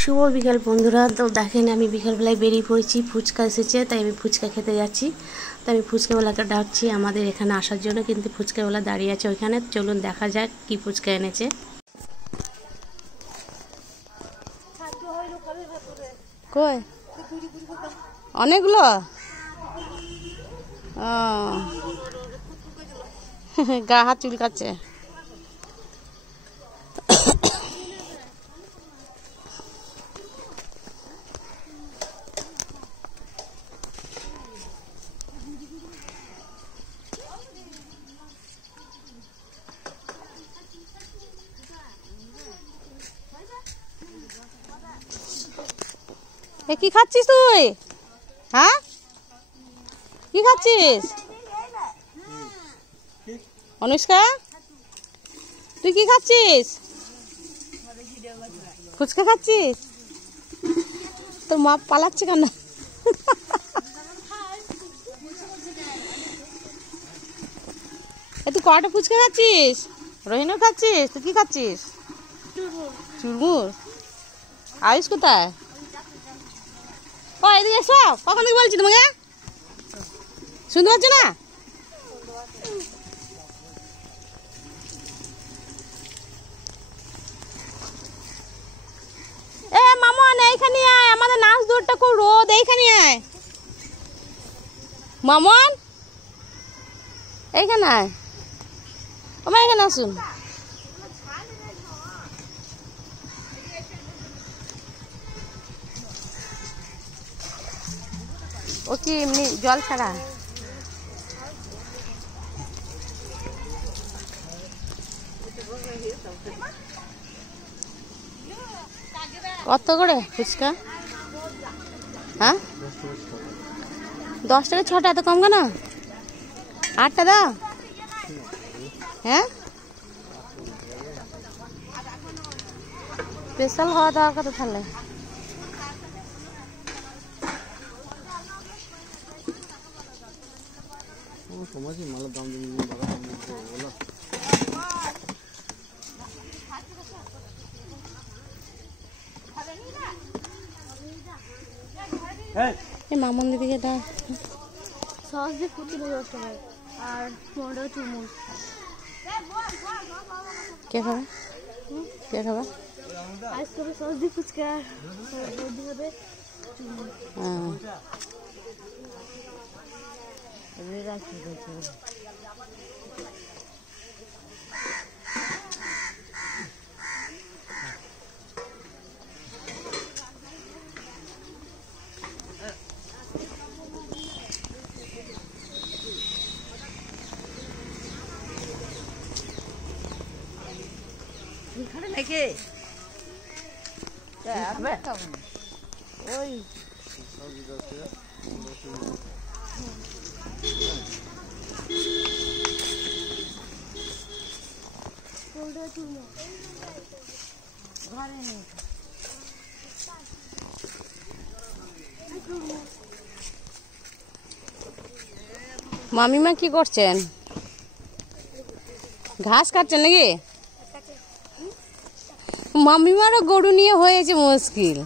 শুভ বিকাল বন্ধুরা। তো দেখেন আমি বিকালবেলায় বেরিয়ে পড়েছি, ফুচকা এসেছে তাই আমি ফুচকা খেতে যাচ্ছি। তো আমি ফুচকাওয়ালাকে ডাকছি আমাদের এখানে আসার জন্য, কিন্তু ফুচকাওয়ালা দাঁড়িয়ে আছে ওইখানে। চলুন দেখা যাক কি ফুচকা এনেছে। কই অনেকগুলো গা হাত চুলকাচ্ছে। কি খাচ্ছিস তুই? হ্যাঁ কি খাচ্ছিস অনুষ্কা? তুই কি খাচ্ছিস? ফুচকা খাচ্ছিস? তোর মা পালাচ্ছে কেন? তুই কটা ফুচকা খাচ্ছিস? রহিনও খাচ্ছিস? তুই কি খাচ্ছিস? চুরমুর। আয়ুষ কোথায়? ও এদিকে এসো, কখন থেকে বলছি তোমাকে, শুনতে পাচ্ছ না? এ মামন এইখানে আয়, আমাদের নাচ দূরটা খুব রোদ, এইখানে আয় মামন, এইখানে আয়, আমার এখানে আসুন। ও কি এমনি জল ছাড়া? কত করে ফুচকা? হ্যাঁ 10 টাকা 6টা, এত কম কেন? 8টা দাও। হ্যাঁ স্পেশাল হওয়া দেওয়ার কথা তাহলে। মামন দিদিকে দাও। সস দিয়ে ফুচকা 10 টাকা আর 15 চুরমুর। কে খাবে? কে খাবে? আজকে সস দিয়ে ফুচকা হবে চুরমুর। এখানে নাকি ওই মামিমা কি করছেন? ঘাস কাটছেন নাকি? মামিমারও গরু নিয়ে হয়েছে মুশকিল।